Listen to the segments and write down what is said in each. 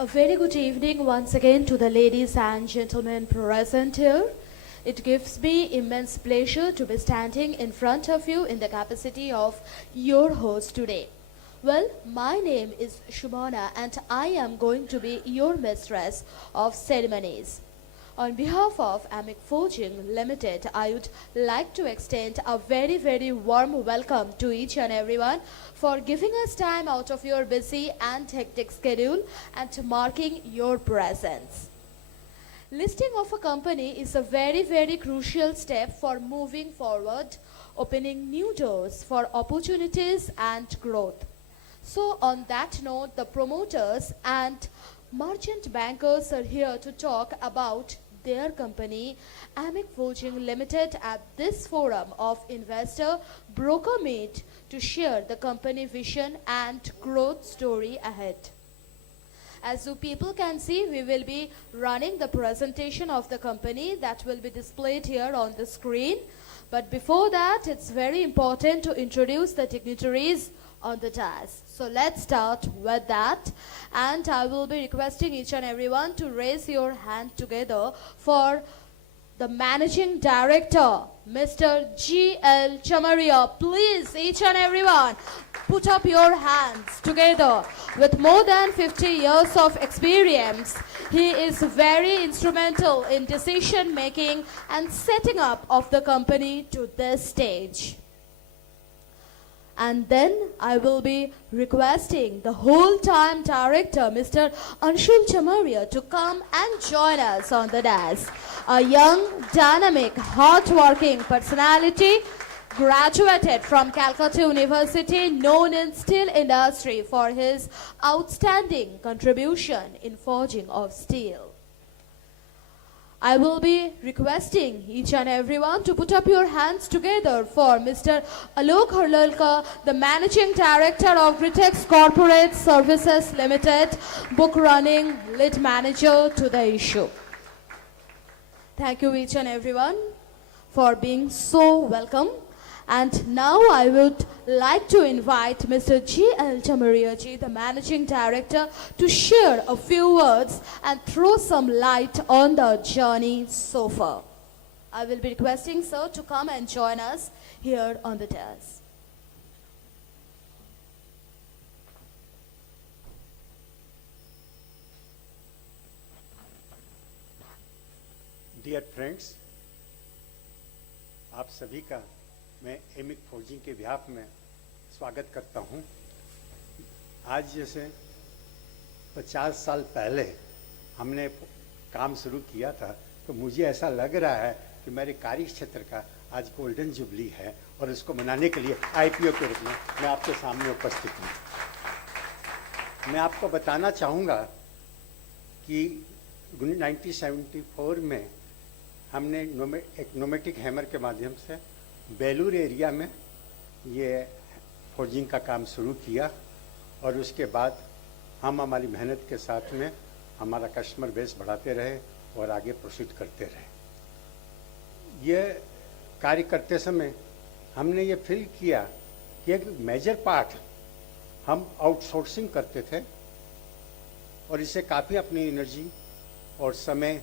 A very good evening once again to the ladies and gentlemen present here. It gives me immense pleasure to be standing in front of you in the capacity of your host today. Well, my name is Shumana and I am going to be your mistress of ceremonies. On behalf of Amic Forging Limited, I would like to extend a very warm welcome to each and everyone for giving us time out of your busy and hectic schedule and marking your presence. Listing of a company is a very crucial step for moving forward, opening new doors for opportunities and growth. So on that note, the promoters and merchant bankers are here to talk about their company, Amic Forging Limited, at this forum of investor broker meet to share the company vision and growth story ahead. As you people can see, we will be running the presentation of the company that will be displayed here on the screen. But before that, it's very important to introduce the dignitaries on the task. So let's start with that, and I will be requesting each and everyone to raise your hand together for the Managing Director, Mr. G.L. Chamaria. Please, each and everyone, put up your hands together. With more than 50 years of experience, he is very instrumental in decision making and setting up of the company to this stage. And then I will be requesting the whole-time director, Mr. Anshul Chamaria, to come and join us on the desk. A young, dynamic, hard-working personality, graduated from Calcutta University, known in steel industry for his outstanding contribution in forging of steel. I will be requesting each and everyone to put up your hands together for Mr. Alok Harlalka, the Managing Director of Gritex Corporate Services Limited, book running lead manager to the issue. Thank you each and everyone for being so welcome. And now I would like to invite Mr. G.L. Chamaria ji, the Managing Director, to share a few words and throw some light on the journey so far. I will be requesting sir to come and join us here on the desk. Dear friends, आप सभी का मैं एमिक forging के behalf में स्वागत करता हूं। आज जैसे 50 साल पहले हमने काम शुरू किया था, तो मुझे ऐसा लग रहा है कि मेरे कार्य क्षेत्र का आज गोल्डन जुबली है और इसको मनाने के लिए आईपीओ के रूप में मैं आपके सामने उपस्थित हूं। मैं आपको बताना चाहूँगा कि 1974 में हमने एक नोमेटिक हैमर के माध्यम से बेलूर एरिया में ये फोर्जिंग का काम शुरू किया और उसके बाद हम हमारी मेहनत के साथ में हमारा कस्टमर बेस बढ़ाते रहे और आगे प्रोसीड करते रहे। ये कार्य करते समय हमने ये फील किया कि एक मेजर पार्ट हम आउटसोर्सिंग करते थे और इससे काफ़ी अपनी एनर्जी और समय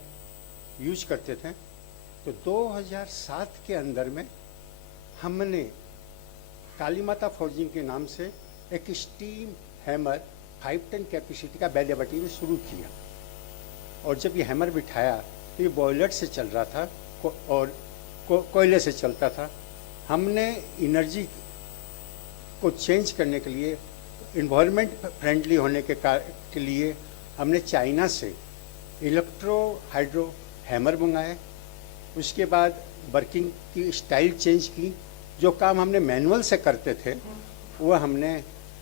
यूज करते थे। तो 2007 के अंदर में हमने काली माता फोर्जिंग के नाम से एक स्टीम हैमर 5 टन कैपेसिटी का बेलेबटी में शुरू किया और जब ये हैमर बिठाया तो ये बॉयलर से चल रहा था और कोयले से चलता था। हमने एनर्जी को चेंज करने के लिए, इन्वायरमेंट फ्रेंडली होने के लिए हमने चाइना से इलेक्ट्रो हाइड्रो हैमर मंगाए। उसके बाद वर्किंग की स्टाइल चेंज की। जो काम हमने मैनुअल से करते थे वो हमने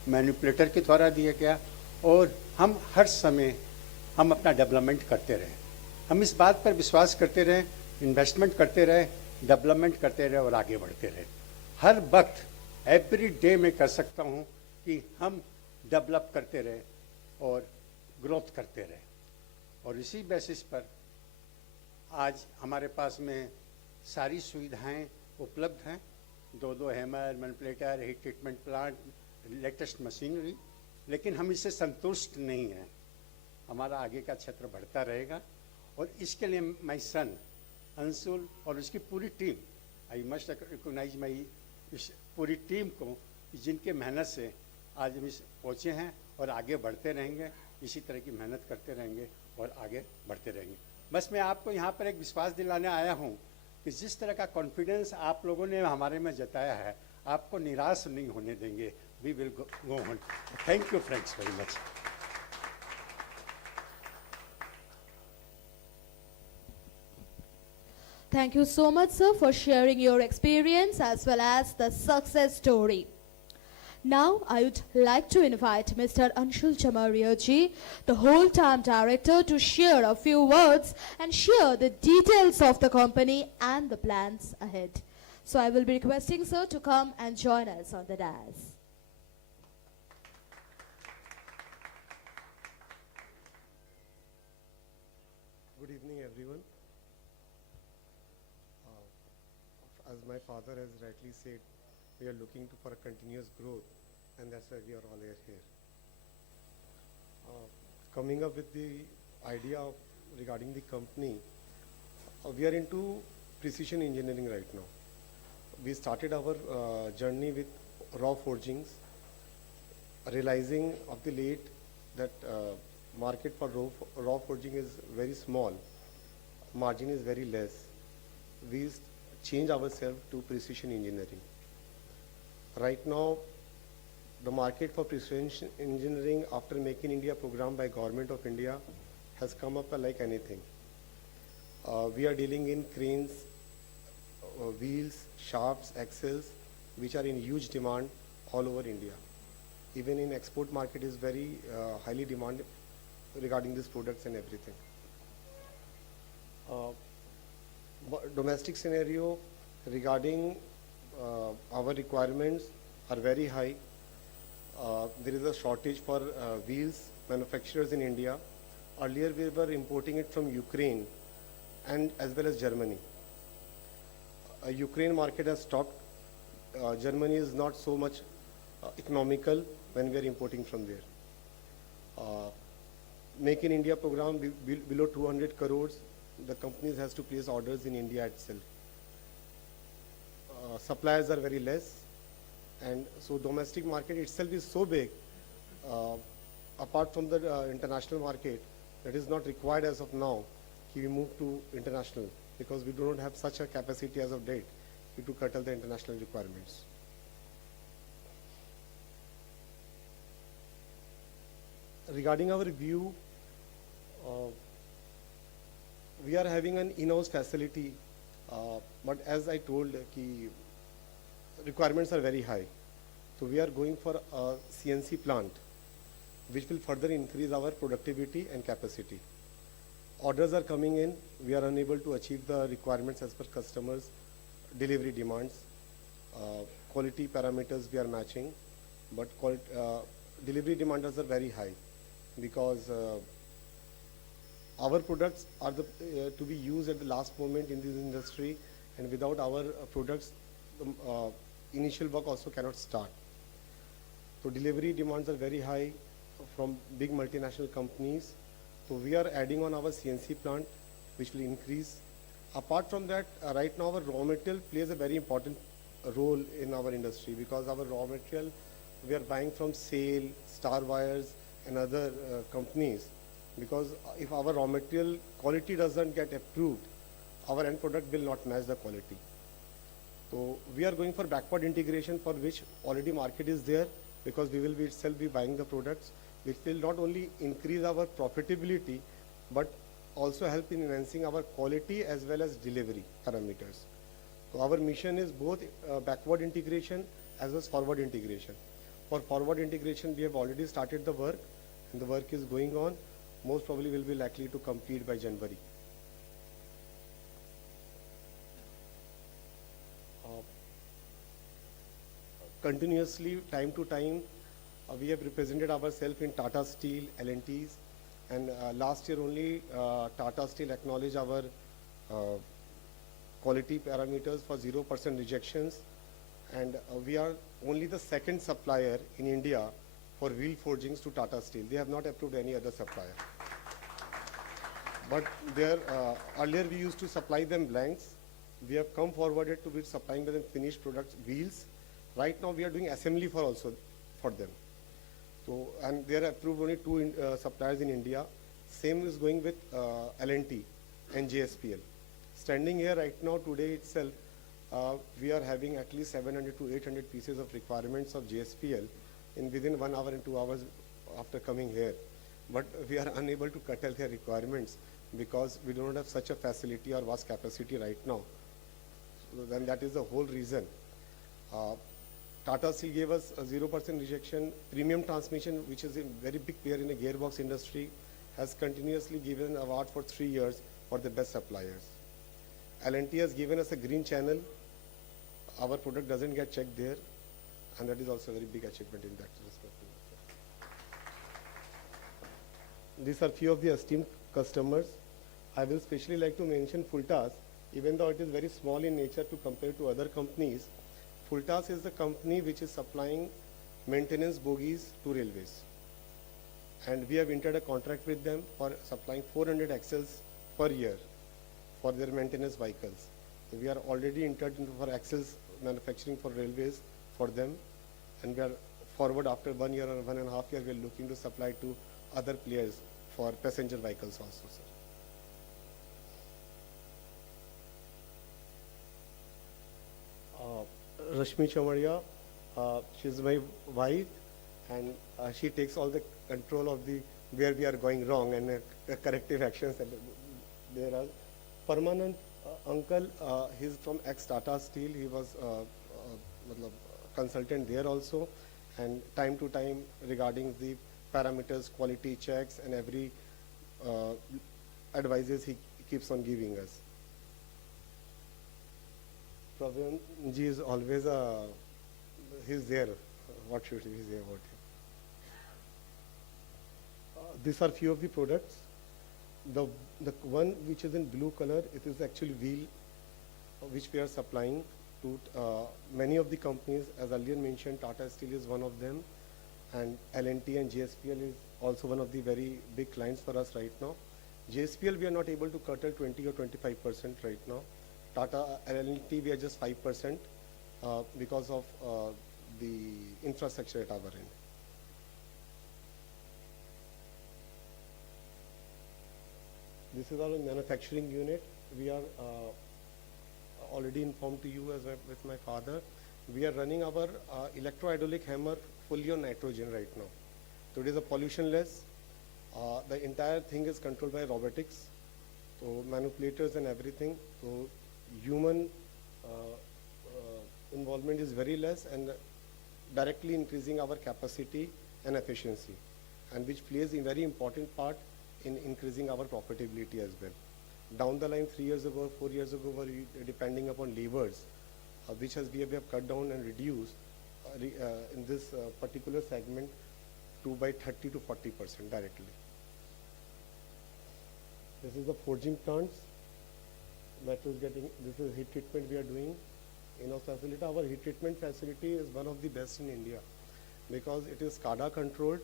मैनिपुलेटर के द्वारा दिया गया और हम हर समय हम अपना डेवलपमेंट करते रहे। हम इस बात पर विश्वास करते रहे, इन्वेस्टमेंट करते रहे, डेवलपमेंट करते रहे और आगे बढ़ते रहे। हर वक्त एवरी डे में कह सकता हूँ कि हम डेवलप करते रहे और ग्रोथ करते रहे और इसी बेसिस पर आज हमारे पास में सारी सुविधाएं उपलब्ध हैं। 2 hammer, manipulator, heat treatment plant, latest machinery. लेकिन हम इससे संतुष्ट नहीं हैं। हमारा आगे का क्षेत्र बढ़ता रहेगा। और इसके लिए माई सन अंशुल और उसकी पूरी टीम, आई मस्ट रिकॉग्नाइज माई इस पूरी टीम को, जिनके मेहनत से आज हम इस पहुँचे हैं और आगे बढ़ते रहेंगे, इसी तरह की मेहनत करते रहेंगे और आगे बढ़ते रहेंगे। बस मैं आपको यहाँ पर एक विश्वास दिलाने आया हूँ कि जिस तरह का कॉन्फिडेंस आप लोगों ने हमारे में जताया है, आपको निराश नहीं होने देंगे। We will go on. Thank you friends very much. Thank you so much, sir, for sharing your experience as well as the success story. Now, I would like to invite Mr. Anshul Chamaria ji, the whole-time director, to share a few words and share the details of the company and the plans ahead. So, I will be requesting sir to come and join us on the dais. Good evening, everyone. As my father has rightly said, we are looking for a continuous growth, and that's why we are all here. Coming up with the idea of regarding the company, we are into precision engineering right now. We started our journey with raw forgings, realizing of the late that market for raw forging is very small, margin is very less. We change ourselves to precision engineering. Right now, the market for precision engineering after Make in India program by Government of India has come up like anything. We are dealing in cranes, wheels, shafts, axles, which are in huge demand all over India. Even in export market is very highly demanded regarding these products and everything. Domestic scenario regarding our requirements are very high. There is a shortage for wheels manufacturers in India. Earlier we were importing it from Ukraine and as well as Germany. Ukraine market has stopped. Germany is not so much economical when we are importing from there. Make in India program below 200 crores, the companies has to place orders in India itself. Suppliers are very less, and so domestic market itself is so big, apart from the international market, that is not required as of now. We move to international because we do not have such a capacity as of date to curtail the international requirements. Regarding our view, we are having an in-house facility, but as I told, requirements are very high. So we are going for a CNC plant, which will further increase our productivity and capacity. Orders are coming in. We are unable to achieve the requirements as per customers' delivery demands. Quality parameters we are matching, but delivery demands are very high because our products are to be used at the last moment in this industry, and without our products, the initial work also cannot start. So delivery demands are very high from big multinational companies. So we are adding on our CNC plant, which will increase. Apart from that, right now our raw material plays a very important role in our industry because our raw material we are buying from SAIL, Star Wires, and other companies. Because if our raw material quality doesn't get approved, our end product will not match the quality. So we are going for backward integration, for which already market is there, because we will be itself be buying the products, which will not only increase our profitability, but also help in enhancing our quality as well as delivery parameters. So our mission is both backward integration as well as forward integration. For forward integration, we have already started the work, and the work is going on. Most probably will be likely to complete by January. Continuously, time to time, we have represented ourselves in Tata Steel, L&Ts, and last year only Tata Steel acknowledged our quality parameters for 0% rejections, and we are only the second supplier in India for wheel forgings to Tata Steel. They have not approved any other supplier. But there, earlier we used to supply them blanks. We have come forwarded to be supplying them finished products, wheels. Right now we are doing assembly for also for them. So, and there are approved only two suppliers in India. Same is going with L&T and JSPL. Standing here right now today itself, we are having at least 700 to 800 pieces of requirements of JSPL in within 1 hour and 2 hours after coming here. But we are unable to curtail their requirements because we do not have such a facility or vast capacity right now. So then that is the whole reason. Tata Steel gave us a 0% rejection. Premium Transmission, which is a very big player in the gearbox industry, has continuously given an award for 3 years for the best suppliers. L&T has given us a green channel. Our product doesn't get checked there, and that is also a very big achievement in that respect. These are few of the esteemed customers. I will especially like to mention Fultas, even though it is very small in nature to compare to other companies. Fultas is the company which is supplying maintenance bogies to railways. And we have entered a contract with them for supplying 400 axles per year for their maintenance vehicles. So we are already entered into for axles manufacturing for railways for them. And we are forward after 1 year or 1.5 years, we are looking to supply to other players for passenger vehicles also, sir. Rashmi Chamaria, she's my wife, and she takes all the control of the where we are going wrong and corrective actions. And there are Permanent uncle, he's from ex-Tata Steel. He was consultant there also, and time to time regarding the parameters, quality checks, and every advices he keeps on giving us. Praveen ji is always he's there. What should we say about him? These are few of the products. The one which is in blue color, it is actually wheel which we are supplying to many of the companies. As earlier mentioned, Tata Steel is one of them, and L&T and JSPL is also one of the very big clients for us right now. JSPL we are not able to curtail 20 or 25% right now. Tata L&T we are just 5% because of the infrastructure at our end. This is our manufacturing unit. We are already informed to you as with my father. We are running our electro-hydraulic hammer fully on nitrogen right now. So it is a pollution-less. The entire thing is controlled by robotics, so manipulators and everything. So human involvement is very less and directly increasing our capacity and efficiency, and which plays a very important part in increasing our profitability as well. Down the line, 3 years ago, 4 years ago, we were depending upon labors, which we have cut down and reduced in this particular segment to by 30 to 40% directly. This is the forging plants. Metal is getting, this is heat treatment we are doing in our facility. Our heat treatment facility is one of the best in India because it is SCADA controlled,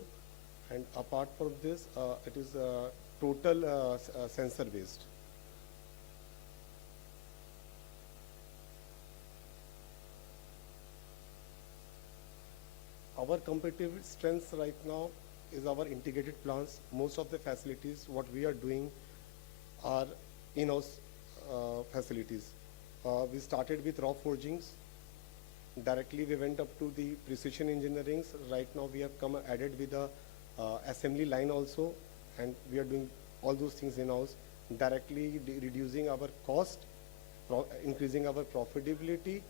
and apart from this, it is total sensor based. Our competitive strength right now is our integrated plants. Most of the facilities, what we are doing are in-house facilities. We started with raw forgings. Directly we went up to the precision engineering. Right now we have come added with the assembly line also, and we are doing all those things in-house, directly reducing our cost, increasing our profitability.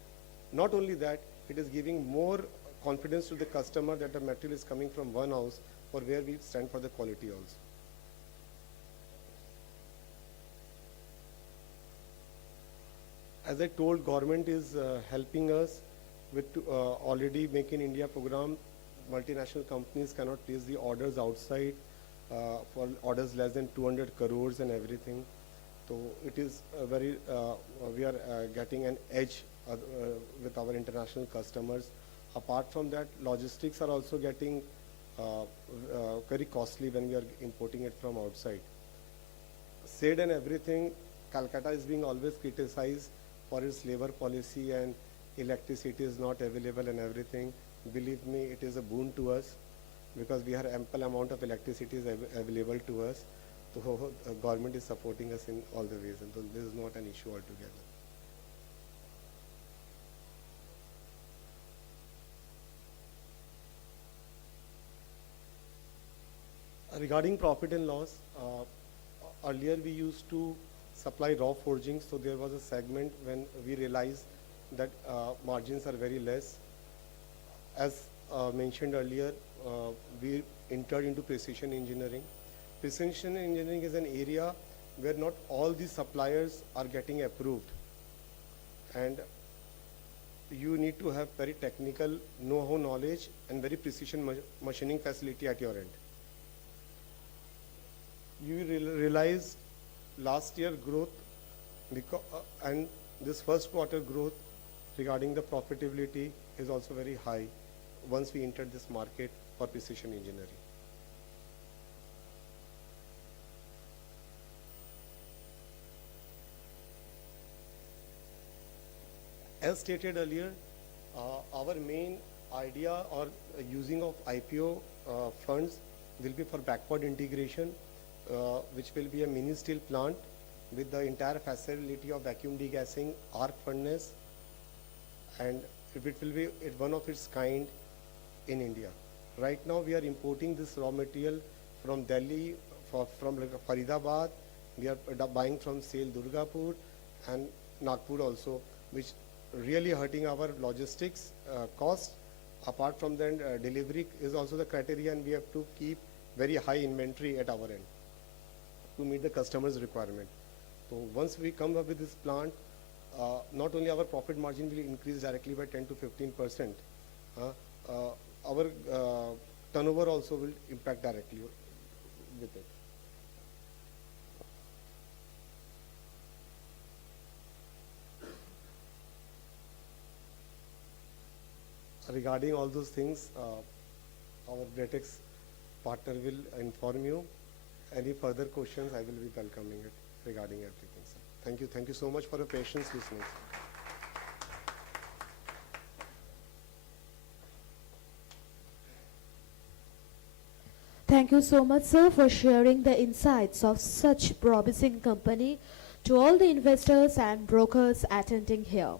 Not only that, it is giving more confidence to the customer that the material is coming from one house, for where we stand for the quality also. As I told, government is helping us with already Make in India program. Multinational companies cannot place the orders outside for orders less than 200 crores and everything. So it is very, we are getting an edge with our international customers. Apart from that, logistics are also getting very costly when we are importing it from outside. said and everything, Kolkata is being always criticized for its labor policy and electricity is not available and everything. Believe me, it is a boon to us because we have ample amount of electricity is available to us. So government is supporting us in all the ways, and so this is not an issue altogether. Regarding profit and loss, earlier we used to supply raw forging, so there was a segment when we realized that margins are very less. As mentioned earlier, we entered into precision engineering. Precision engineering is an area where not all the suppliers are getting approved, and you need to have very technical know-how knowledge and very precision machining facility at your end. You will realize last year growth and this first quarter growth regarding the profitability is also very high once we entered this market for precision engineering. As stated earlier, our main idea or using of IPO funds will be for backward integration, which will be a mini steel plant with the entire facility of vacuum degassing, arc furnace, and it will be one of its kind in India. Right now we are importing this raw material from Delhi, from Faridabad. We are buying from SAIL Durgapur and Nagpur also, which really hurting our logistics cost. Apart from that, delivery is also the criteria, and we have to keep very high inventory at our end to meet the customer's requirement. So once we come up with this plant, not only our profit margin will increase directly by 10 to 15%, our turnover also will impact directly with it. Regarding all those things, our Gretex partner will inform you. Any further questions, I will be welcoming it regarding everything, sir. Thank you. Thank you so much for your patience listening. Thank you so much, sir, for sharing the insights of such promising company to all the investors and brokers attending here.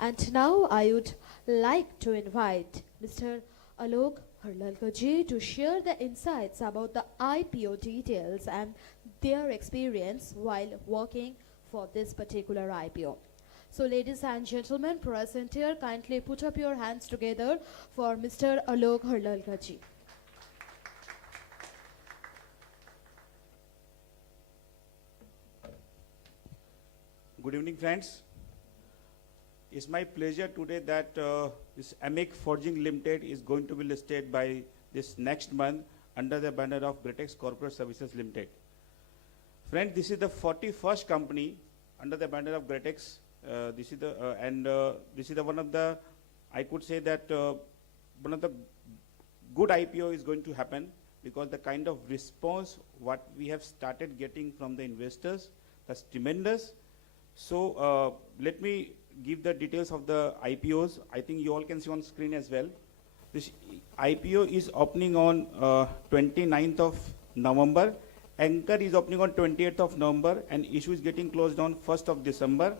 And now I would like to invite Mr. Alok Harlalkaji to share the insights about the IPO details and their experience while working for this particular IPO. So ladies and gentlemen present here, kindly put up your hands together for Mr. Alok Harlalkaji. Good evening, friends. It's my pleasure today that this Amic Forging Limited is going to be listed by this next month under the banner of Gretex Corporate Services Limited. Friends, this is the 41st company under the banner of Gretex. This is the one of the, I could say that one of the good IPO is going to happen, because the kind of response what we have started getting from the investors, that's tremendous. So let me give the details of the IPOs. I think you all can see on screen as well. This IPO is opening on 29th of November. Anchor is opening on 28th of November, and issue is getting closed on 1st of December.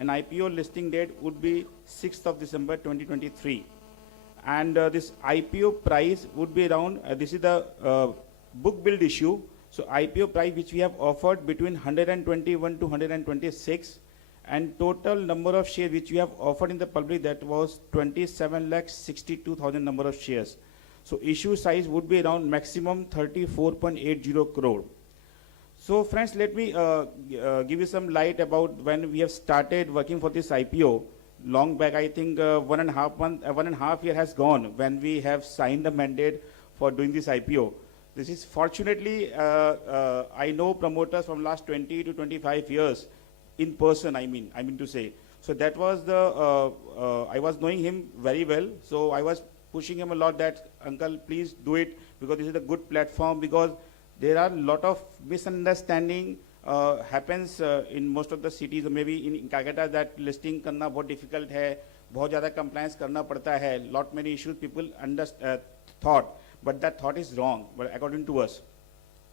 And IPO listing date would be 6th of December 2023. And this IPO price would be around, this is the book build issue. So IPO price which we have offered between 121 to 126, and total number of shares which we have offered in the public, that was 27,62,000 number of shares. So issue size would be around maximum 34.80 crore. So friends, let me give you some light about when we have started working for this IPO. Long back, I think 1.5 year has gone when we have signed the mandate for doing this IPO. This is fortunately, I know promoters from last 20 to 25 years in person, I mean to say. So that was the, I was knowing him very well. So I was pushing him a lot that, uncle, please do it, because this is a good platform, because there are a lot of misunderstanding happens in most of the cities, or maybe in Kolkata, that listing करना बहुत difficult है, बहुत ज़्यादा compliance करना पड़ता है, lot many issues people thought, but that thought is wrong, but according to us.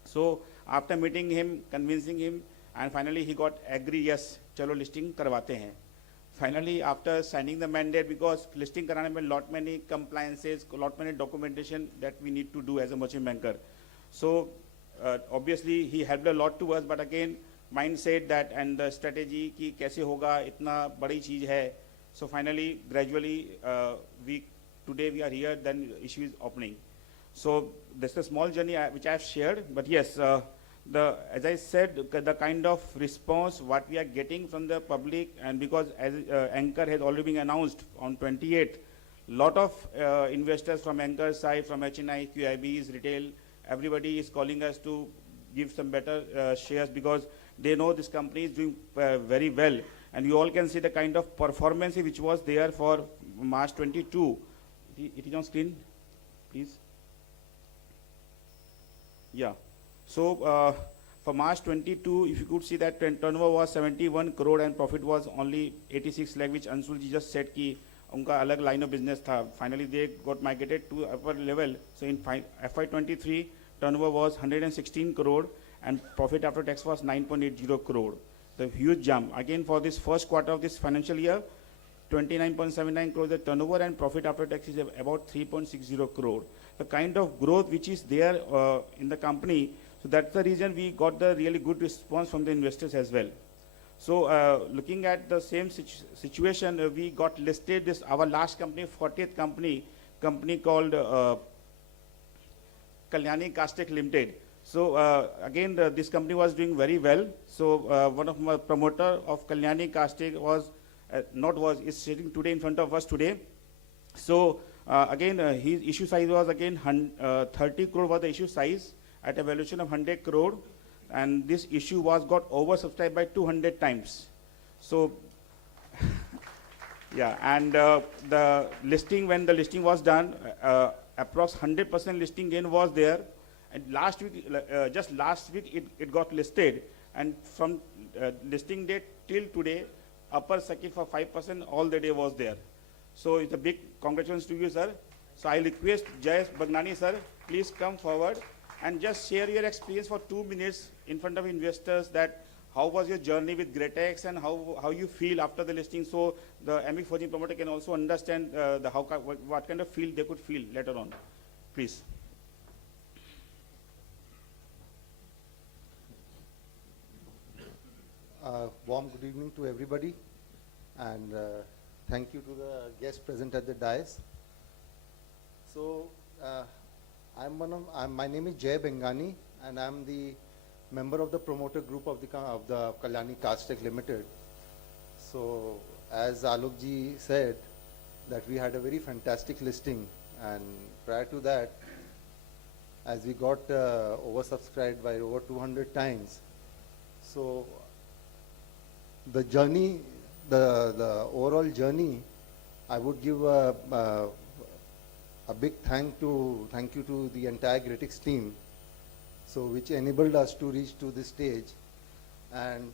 So after meeting him, convincing him, and finally he got agree, yes, चलो listing करवाते हैं. Finally, after signing the mandate, because listing कराने में lot many compliances, lot many documentation that we need to do as a merchant banker. So obviously he helped a lot to us, but again mindset that and the strategy कि कैसे होगा, इतना बड़ी चीज है. So finally, gradually, today we are here, then issue is opening. So this is a small journey which I have shared, but yes, as I said, the kind of response what we are getting from the public, and because as Anchor has already been announced on 28th, lot of investors from Anchor side, from HNI, QIBs, retail, everybody is calling us to give some better shares, because they know this company is doing very well. And you all can see the kind of performance which was there for March 22. It is on screen, please. Yeah. So for March 22, if you could see that turnover was 71 crore and profit was only 86 lakh, which Anshul ji just said कि उनका अलग line of business था. Finally, they got migrated to upper level. So in FY23, turnover was 116 crore and profit after tax was 9.80 crore. The huge jump. Again, for this first quarter of this financial year, 29.79 crore the turnover and profit after tax is about 3.60 crore. The kind of growth which is there in the company, so that's the reason we got the really good response from the investors as well. So looking at the same situation, we got listed this, our last company, 40th company called Kalyani Castech Limited. So again, this company was doing very well. So one of my promoter of Kalyani Castech is sitting today in front of us today. So again, his issue size was again 30 crore was the issue size at a valuation of 100 crore. And this issue got oversubscribed by 200 times. So yeah, and the listing, when the listing was done, approx 100% listing gain was there. And last week, just last week, it got listed, and from listing date till today, upper circuit for 5% all the day was there. So it's a big congratulations to you, sir. So I request Jayesh Bagnani, sir, please come forward and just share your experience for 2 minutes in front of investors, that how was your journey with Gretex and how you feel after the listing, so the Amic Forging promoter can also understand what kind of feel they could feel later on. Please. Warm good evening to everybody, and thank you to the guests present at the dais. So my name is Jay Bengani, and I'm the member of the promoter group of the Kalyani Castech Limited. So as Alok ji said, that we had a very fantastic listing, and prior to that, as we got oversubscribed by over 200 times, so the journey, the overall journey, I would give a big thank you to the entire Gretex team, so which enabled us to reach to this stage. And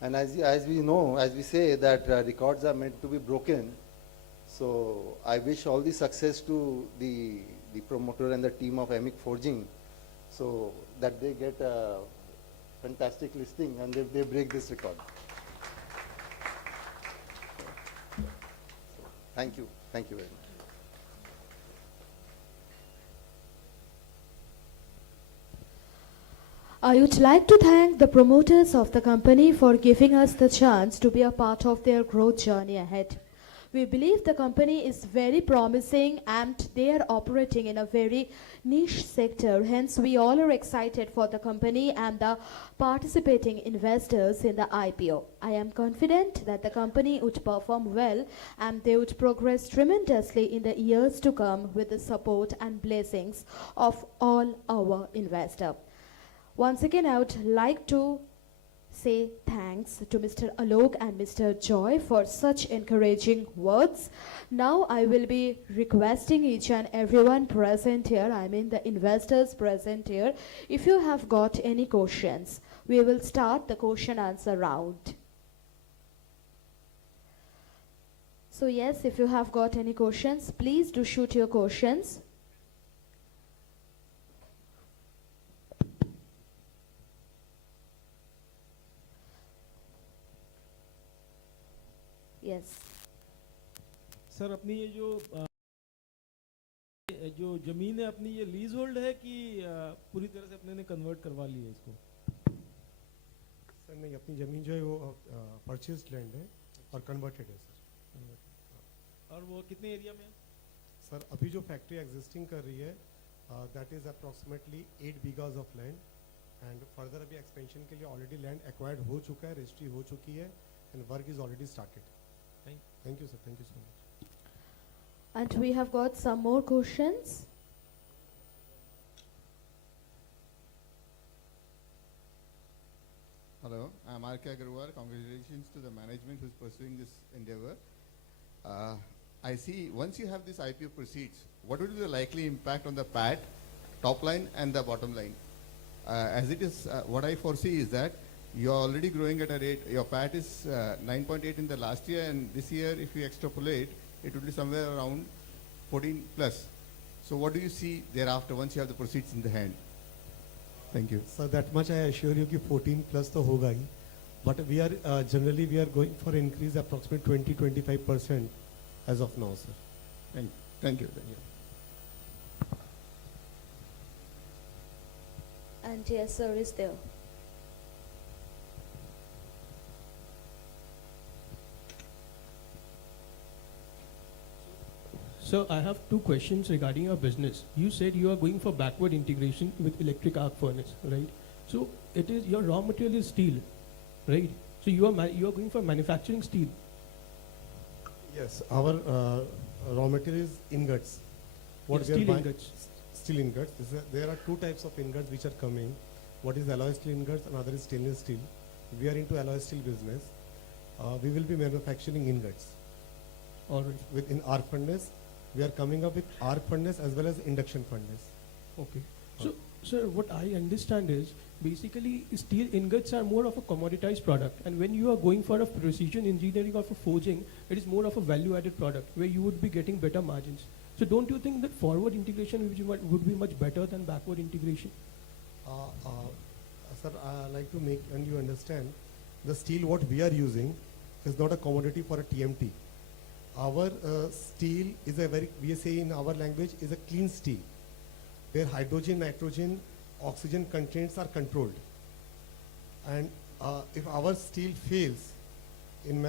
and as we know, as we say that records are meant to be broken, so I wish all the success to the promoter and the team of Amic Forging, so that they get a fantastic listing and they break this record. Thank you very much. I would like to thank the promoters of the company for giving us the chance to be a part of their growth journey ahead. We believe the company is very promising and they are operating in a very niche sector. Hence, we all are excited for the company and the participating investors in the IPO. I am confident that the company would perform well and they would progress tremendously in the years to come with the support and blessings of all our investors. Once again, I would like to say thanks to Mr. Alok and Mr. Joy for such encouraging words. Now I will be requesting each and everyone present here, I mean the investors present here, if you have got any questions, we will start the question answer round. So yes, if you have got any questions, please do shoot your questions. Yes. Sir अपनी ये जो जमीन है अपनी ये lease hold है कि पूरी तरह से अपने ने कन्वर्ट करवा ली है इसको? सर नहीं, अपनी ज़मीन जो है वो परचेज लैंड है और कन्वर्टेड है सर। और वो कितने एरिया में है? सर अभी जो फैक्ट्री एग्जिस्टिंग कर रही है that is approximately 8 bighas of land, and further अभी एक्सपेंशन के लिए ऑलरेडी लैंड एक्वायर्ड हो चुका है, रजिस्ट्री हो चुकी है, and work is already started. Thank you, sir. Thank you so much. And we have got some more questions. Hello, I'm R.K. Agarwal. Congratulations to the management who's pursuing this endeavor. I see once you have this IPO proceeds, what would be the likely impact on the PAT, top line and the bottom line? As it is, what I foresee is that you're already growing at a rate, your PAT is 9.8 in the last year, and this year if you extrapolate, it would be somewhere around 14 plus. So what do you see thereafter once you have the proceeds in the hand? Thank you. Sir, that much I assure you कि 14 plus तो होगा ही, but we are generally we are going for increase approximately 20-25% as of now, sir. Thank you. And yes, sir, is there. So I have two questions regarding your business. You said you are going for backward integration with electric arc furnace, right? So it is your raw material is steel, right? So you are going for manufacturing steel. Yes, our raw material is ingots. Yeah, we are steel buying- ingots. Steel ingots. There are two types of ingots which are coming. One is alloy steel ingots, another is stainless steel. We are into alloy steel business. We will be manufacturing ingots. All right. Within arc furnace, we are coming up with arc furnace as well as induction furnace. Okay. So, sir, what I understand is basically steel ingots are more of a commoditized product, and when you are going for a precision engineering of a forging, it is more of a value-added product where you would be getting better margins. So, don't you think that forward integration would be much better than backward integration? Sir, I like to make and you understand the steel what we are using is not a commodity for a TMT. Our steel is a very, we say in our language, is a clean steel, where hydrogen, nitrogen, oxygen contents are controlled. And if our steel fails in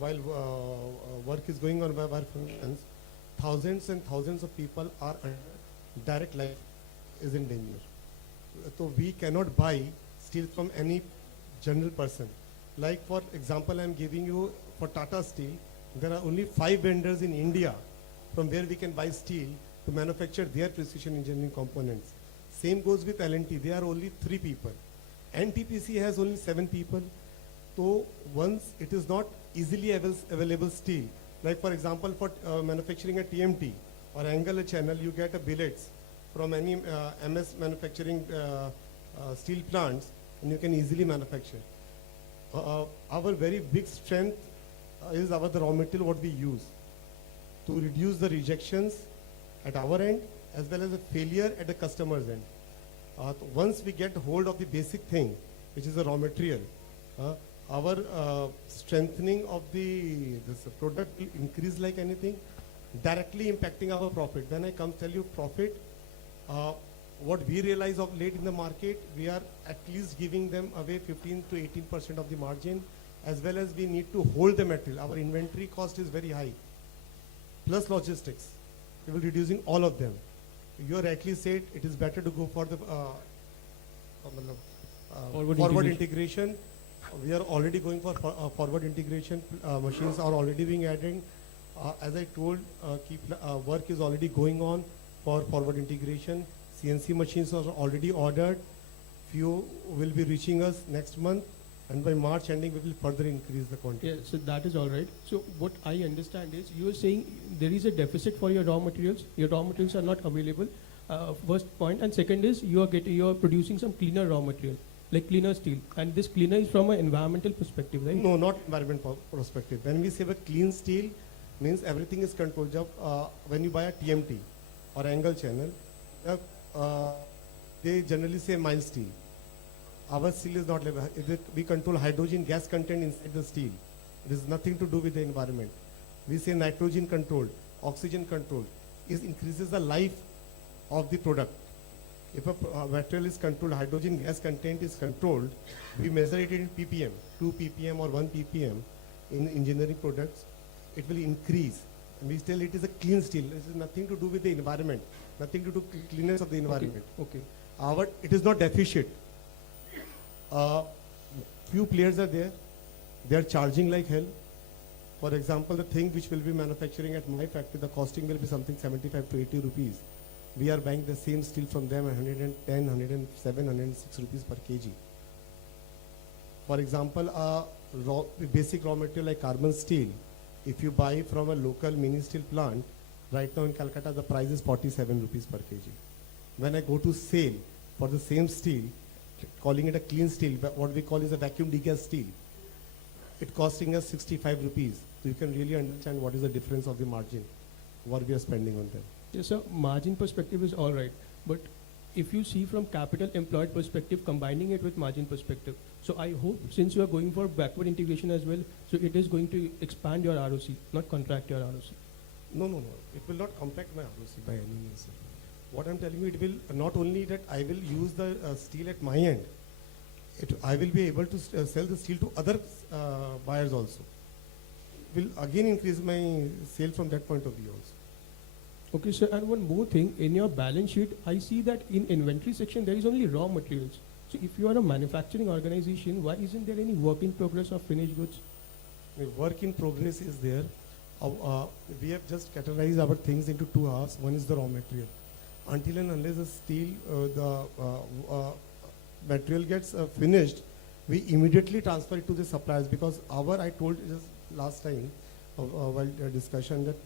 while work is going on by our functions, thousands and thousands of people are direct life is in danger. So we cannot buy steel from any general person. Like for example, I'm giving you for Tata Steel, there are only 5 vendors in India from where we can buy steel to manufacture their precision engineering components. Same goes with L&T, there are only 3 people. NTPC has only 7 people. So once it is not easily available steel, like for example for manufacturing a TMT or angular channel, you get a billets from any MS manufacturing steel plants, and you can easily manufacture. Our very big strength is the raw material what we use to reduce the rejections at our end as well as the failure at the customer's end. Once we get hold of the basic thing, which is the raw material, our strengthening of this product will increase like anything, directly impacting our profit. When I come tell you profit, what we realize of late in the market, we are at least giving them away 15 to 18% of the margin, as well as we need to hold the material. Our inventory cost is very high, plus logistics. We will reducing all of them. You rightly said it is better to go for the forward integration. We are already going for forward integration. Machines are already being added. As I told, work is already going on for forward integration. CNC machines are already ordered. Few will be reaching us next month. And by March ending, we will further increase the quantity. Yeah, so that is all right. So what I understand is you are saying there is a deficit for your raw materials. Your raw materials are not available. First point, and second is you are producing some cleaner raw material, like cleaner steel, and this cleaner is from an environmental perspective, right? No, not environment perspective. When we say a clean steel, means everything is controlled. When you buy a TMT or angle channel, they generally say mild steel. Our steel is not level. We control hydrogen gas content inside the steel. It has nothing to do with the environment. We say nitrogen controlled, oxygen controlled. It increases the life of the product. If a material is controlled, hydrogen gas content is controlled, we measure it in ppm, 2 ppm or 1 ppm in engineering products, it will increase. And we tell it is a clean steel. It has nothing to do with the environment, nothing to do with cleanness of the environment. Okay. It is not deficient. Few players are there. They are charging like hell. For example, the thing which will be manufacturing at my factory, the costing will be something 75 to 80 rupees. We are buying the same steel from them at 110, 107, 106 rupees per kg. For example, basic raw material like carbon steel, if you buy from a local mini steel plant, right now in Kolkata the price is 47 rupees per kg. When I go to sale for the same steel, calling it a clean steel, what we call is a vacuum degas steel, it costing us 65 rupees. So you can really understand what is the difference of the margin, what we are spending on them. Yes, sir. Margin perspective is all right, but if you see from capital employed perspective, combining it with margin perspective, so I hope since you are going for backward integration as well, so it is going to expand your ROC, not contract your ROC. No. It will not compact my ROC by any means. What I'm telling you, it will not only that I will use the steel at my end, I will be able to sell the steel to other buyers also. Will again increase my sale from that point of view also. Okay, sir, and one more thing, in your balance sheet, I see that in inventory section, there is only raw materials. So if you are a manufacturing organization, why isn't there any work in progress or finished goods? The work in progress is there. We have just categorized our things into two halves. One is the raw material. Until and unless the steel, material gets finished, we immediately transfer it to the suppliers, because I told just last time while discussion that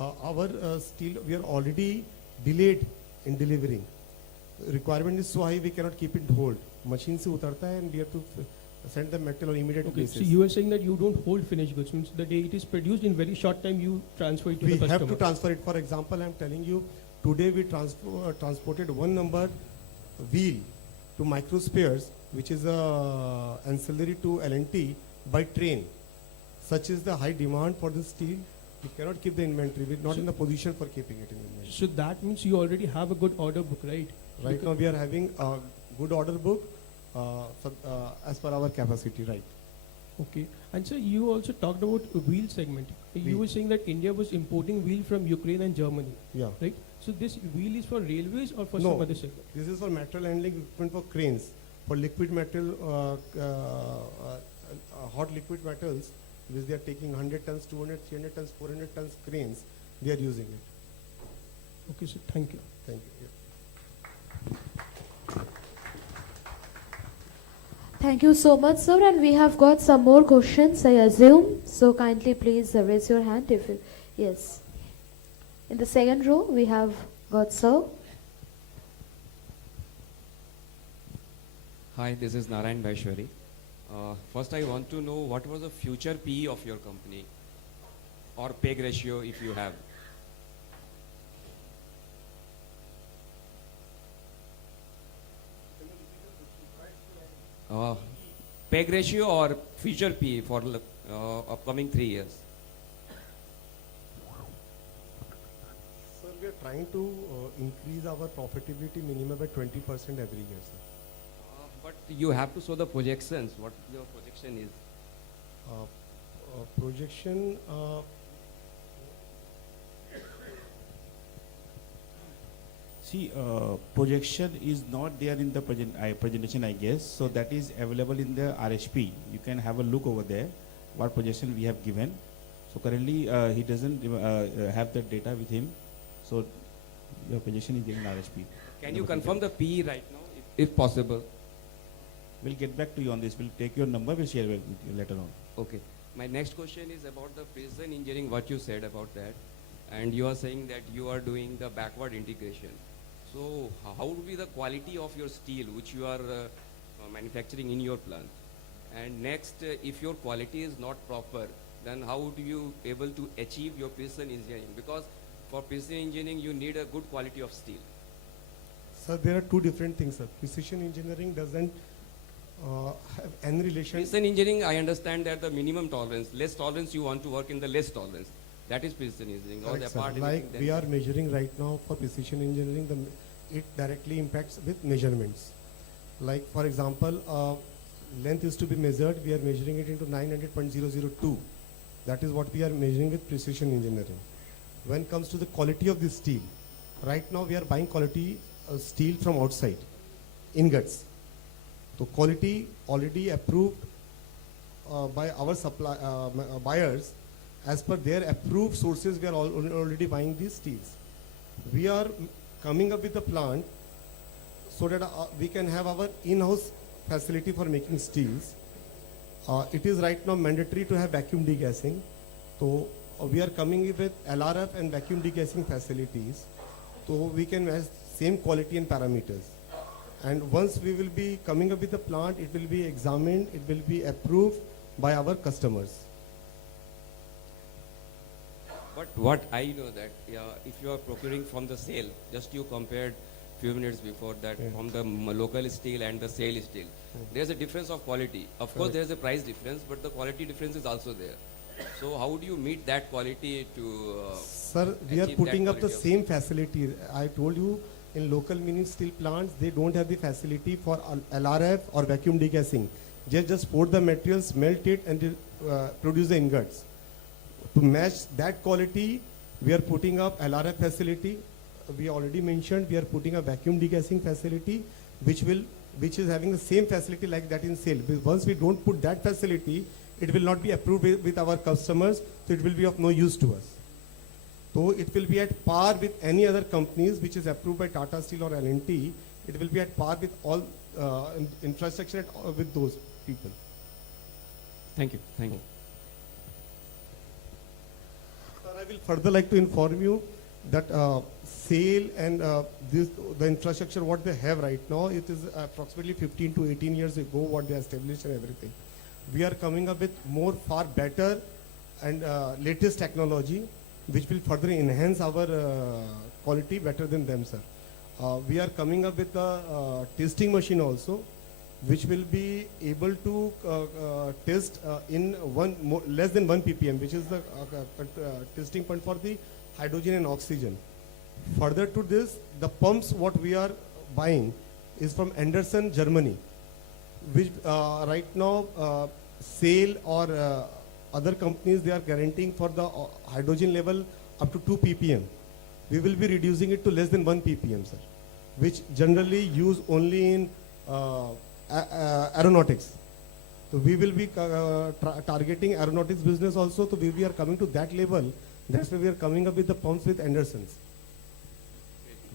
our steel, we are already delayed in delivering. Requirement is so high, we cannot keep it hold. Machine se utarta hai and we have to send the metal on immediate basis. So you are saying that you don't hold finished goods, means the day it is produced in very short time you transfer it to the customer. We have to transfer it. For example, I am telling you, today we transported one number wheel to micro spares, which is ancillary to L&T, by train. Such is the high demand for the steel. We cannot keep the inventory. We are not in the position for keeping it in inventory. So that means you already have a good order book, right? Right now we are having a good order book as per our capacity, right? Okay. And sir, you also talked about wheel segment. You were saying that India was importing wheel from Ukraine and Germany. Yeah. Right? So this wheel is for railways or for some other segment? This is for material handling equipment for cranes. For liquid metal, hot liquid metals, which they are taking 100 tons, 200, 300 tons, 400 tons cranes, they are using it. Okay, sir. Thank you. Thank you. Yeah. Thank you so much, sir. And we have got some more questions, I assume. So kindly please raise your hand if you, yes. In the second row, we have got sir. Hi, this is Narayan Vaishwari. First, I want to know what was the future PE of your company, or PEG ratio if you have. PEG ratio or future PE for upcoming 3 years. Sir, we are trying to increase our profitability minimum by 20% every year, sir. But you have to show the projections. What your projection is? Projection. See, projection is not there in the presentation, I guess. So that is available in the RHP. You can have a look over there, what projection we have given. So currently, he doesn't have the data with him. So your projection is there in RHP. Can you confirm the PE right now, if possible? We'll get back to you on this. We'll take your number. We'll share with you later on. Okay. My next question is about the precision engineering, what you said about that. And you are saying that you are doing the backward integration. So how would be the quality of your steel which you are manufacturing in your plant? And next, if your quality is not proper, then how would you able to achieve your precision engineering? Because for precision engineering, you need a good quality of steel. Sir, there are two different things, sir. Precision engineering doesn't have any relation. Precision engineering, I understand that the minimum tolerance, less tolerance, you want to work in the less tolerance. That is precision engineering. Or Correct, the part sir. Like we are measuring right now for precision engineering, it directly impacts with measurements. Like for example, length is to be measured, we are measuring it into 900.002. That is what we are measuring with precision engineering. When it comes to the quality of the steel, right now we are buying quality steel from outside, ingots. So quality already approved by our buyers. As per their approved sources, we are already buying these steels. We are coming up with a plant so that we can have our in-house facility for making steels. It is right now mandatory to have vacuum degassing. So we are coming with LRF and vacuum degassing facilities. So we can have same quality and parameters. And once we will be coming up with a plant, it will be examined, it will be approved by our customers. But what I know that if you are procuring from the sale, just you compared few minutes before that from the local steel and the sale steel, there's a difference of quality. Of course, there's a price difference, but the quality difference is also there. So how do you meet that quality to? Sir, we are putting up the same facility. I told you in local mini steel plants, they don't have the facility for LRF or vacuum degassing. They just pour the materials, melt it, and produce the ingots. To match that quality, we are putting up LRF facility. We already mentioned we are putting a vacuum degassing facility, which is having the same facility like that in sale. Because once we don't put that facility, it will not be approved with our customers, so it will be of no use to us. So it will be at par with any other companies which is approved by Tata Steel or L&T. It will be at par with all infrastructure with those people. Thank you. Thank you. Sir, I will further like to inform you that SAIL and the infrastructure what they have right now, it is approximately 15 to 18 years ago what they established and everything. We are coming up with far better and latest technology which will further enhance our quality better than them, sir. We are coming up with a testing machine also, which will be able to test in less than 1 ppm, which is the testing point for the hydrogen and oxygen. Further to this, the pumps what we are buying is from Anderson, Germany, which right now SAIL or other companies, they are guaranteeing for the hydrogen level up to 2 ppm. We will be reducing it to less than 1 ppm, sir, which generally used only in aeronautics. So we will be targeting aeronautics business also. So we are coming to that level. That's why we are coming up with the pumps with Andersons.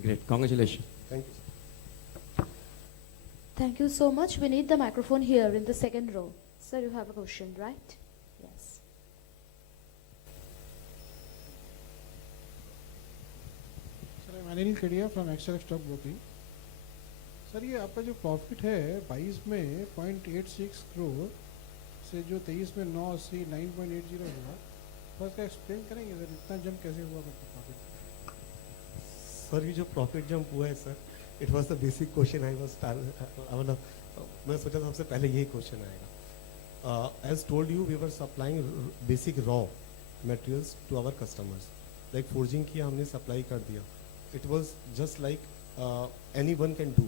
Great. Congratulations. Thank you, sir. Thank you so much. We need the microphone here in the second row. Sir, you have a question, right? Yes. Sir I'm Anil Kedia from Excel stock broking. Sir ये आपका जो profit है 22 में 0.86 करोड़ से जो 23 में 980 9.80 हुआ, first का एक्सप्लेन करेंगे सर इतना जंप कैसे हुआ मतलब प्रॉफिट? सर ये जो प्रॉफिट जंप हुआ है sir, it was the basic question I was मैं सोचा था सबसे पहले यही क्वेश्चन आएगा. As told you, we were supplying basic raw materials to our customers. Like forging किया हमने supply कर दिया. It was just like anyone can do.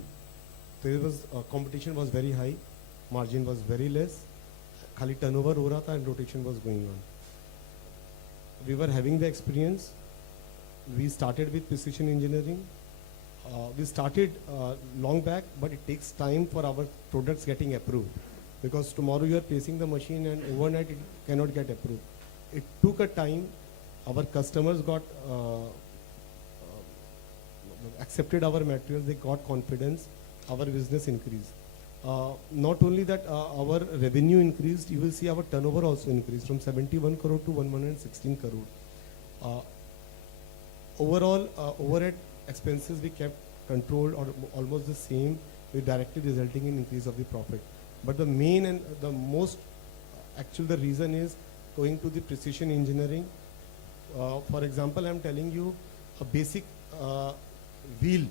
There was competition was very high, margin was very less. खाली turnover हो रहा था and rotation was going on. We were having the experience. We started with precision engineering. We started long back, but it takes time for our products getting approved. Because tomorrow you are placing the machine and overnight it cannot get approved. It took a time. Our customers got accepted our materials. They got confidence. Our business increased. Not only that, our revenue increased, you will see our turnover also increased from 71 crore to 116 crore. Overall, overhead expenses we kept controlled or almost the same, with directly resulting in increase of the profit. But the main and the most actual the reason is going to the precision engineering. For example, I am telling you a basic wheel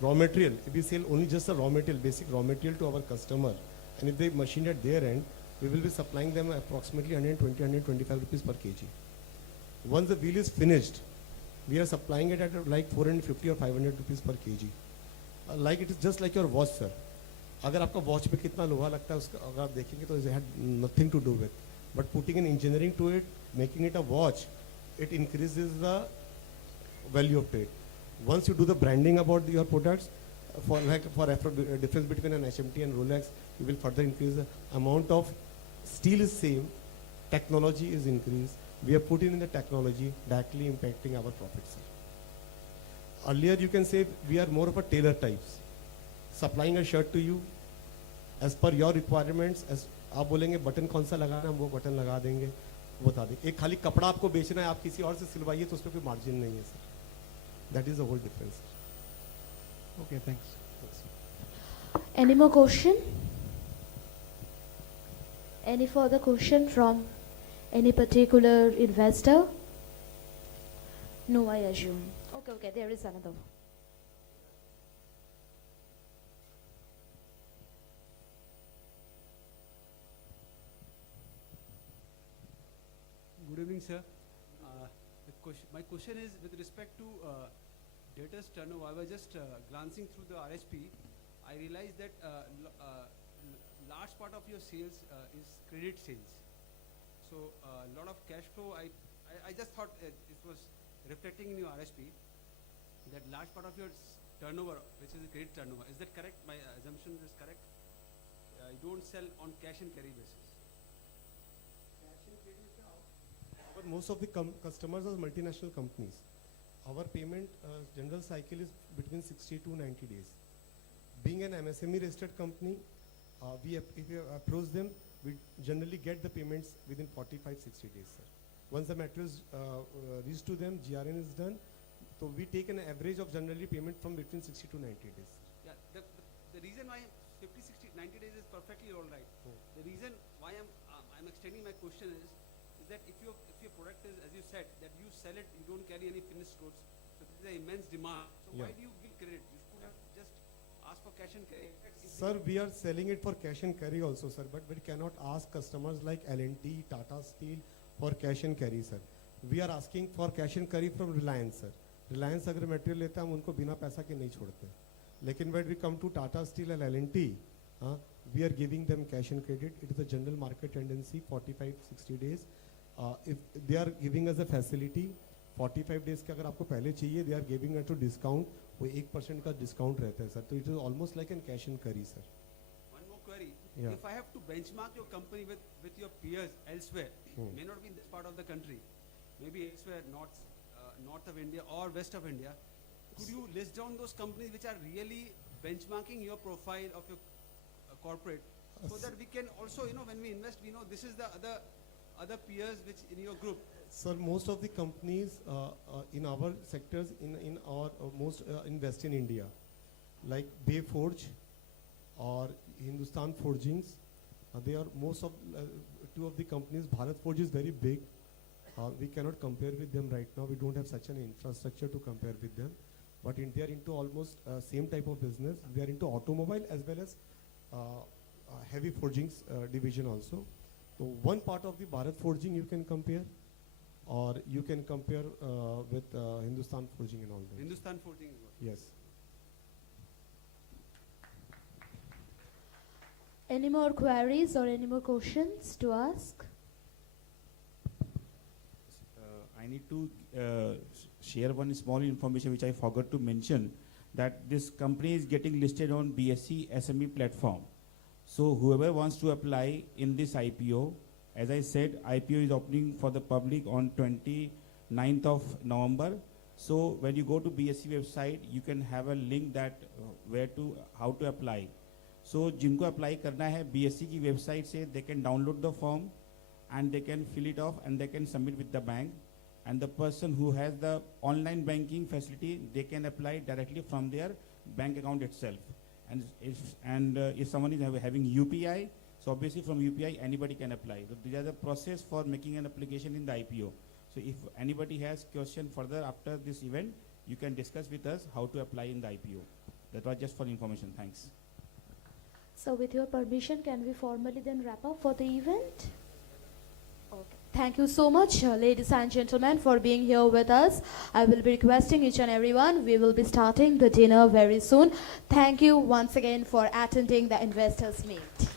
raw material. If we sell only just a raw material, basic raw material to our customer, and if they machine at their end, we will be supplying them approximately 120, 125 rupees per kg. Once the wheel is finished, we are supplying it at like 450 or 500 rupees per kg. Like it is just like your watch, sir. अगर आपका watch पे कितना लोहा लगता है उसका अगर आप देखेंगे तो it had nothing to do with. But putting an engineering to it, making it a watch, it increases the value of trade. Once you do the branding about your products, for difference between an HMT and Rolex, you will further increase the amount of steel is same, technology is increased. We have put in the technology directly impacting our profits. Earlier you can say we are more of a tailor types, supplying a shirt to you as per your requirements. As आप बोलेंगे button कौन सा लगाना हम वो button लगा देंगे, वो बता देंगे. एक खाली कपड़ा आपको बेचना है, आप किसी और से सिलवाइए तो उस पर कोई मार्जिन नहीं है sir. That is the whole difference. Okay, thanks. Any more question? Any further question from any particular investor? No, I assume. Okay, there is another. Good evening, sir. My question is with respect to debtors turnover. I was just glancing through the RHP. I realized that large part of your sales is credit sales. So a lot of cash flow. I just thought it was reflecting in your RHP that large part of your turnover, which is a credit turnover. Is that correct? My assumption is correct. You don't sell on cash and carry basis. But most of the customers are multinational companies. Our payment general cycle is between 60 to 90 days. Being an MSME registered company, if we approach them, we generally get the payments within 45-60 days, sir. Once the materials reach to them, GRN is done, so we take an average of generally payment from between 60 to 90 days. Yeah, the reason why 50, 60, 90 days is perfectly all right. The reason why I'm extending my question is that if your product is, as you said, that you sell it, you don't carry any finished goods, so there is an immense demand. So why do you give credit? You could have just asked for cash and carry. Sir, we are selling it for cash and carry also, sir, but we cannot ask customers like L&T, Tata Steel for cash and carry, sir. We are asking for cash and carry from Reliance, sir. Reliance अगर material लेता है हम उनको बिना पैसा के नहीं छोड़ते. लेकिन when we come to Tata Steel and L&T, we are giving them cash and credit. It is a general market tendency, 45-60 days. If they are giving us a facility, 45 days के अगर आपको पहले चाहिए, they are giving us a discount. वो 1% का discount रहता है sir. तो it is almost like a cash and carry, sir. One more query. Yeah. If I have to benchmark your company with your peers elsewhere, may not be in this part of the country, maybe elsewhere, north of India or west of India, could you list down those companies which are really benchmarking your profile of your corporate, so that we can also, when we invest, we know this is the other peers which in your group? Sir, most of the companies in our sectors in our most invest in India, like Bay Forge or Hindustan Forgings. They are most of two of the companies. Bharat Forge is very big. We cannot compare with them right now. We don't have such an infrastructure to compare with them. But they are into almost same type of business. They are into automobile as well as heavy forgings division also. So one part of the Bharat Forging you can compare, or you can compare with Hindustan Forging and all that. Hindustan Forging is what? Yes. Any more queries or any more questions to ask? I need to share one small information which I forgot to mention, that this company is getting listed on BSE SME platform. So whoever wants to apply in this IPO, as I said, IPO is opening for the public on 29th of November. So when you go to BSE website, you can have a link that how to apply. So जिनको apply करना है BSE की website से they can download the form and they can fill it off and they can submit with the bank. And the person who has the online banking facility, they can apply directly from their bank account itself. And if someone is having UPI, so obviously from UPI anybody can apply. So these are the process for making an application in the IPO. So if anybody has question further after this event, you can discuss with us how to apply in the IPO. That was just for information. Thanks. So with your permission, can we formally then wrap up for the event? Okay. Thank you so much, ladies and gentlemen, for being here with us. I will be requesting each and everyone, we will be starting the dinner very soon. Thank you once again for attending the investors meet.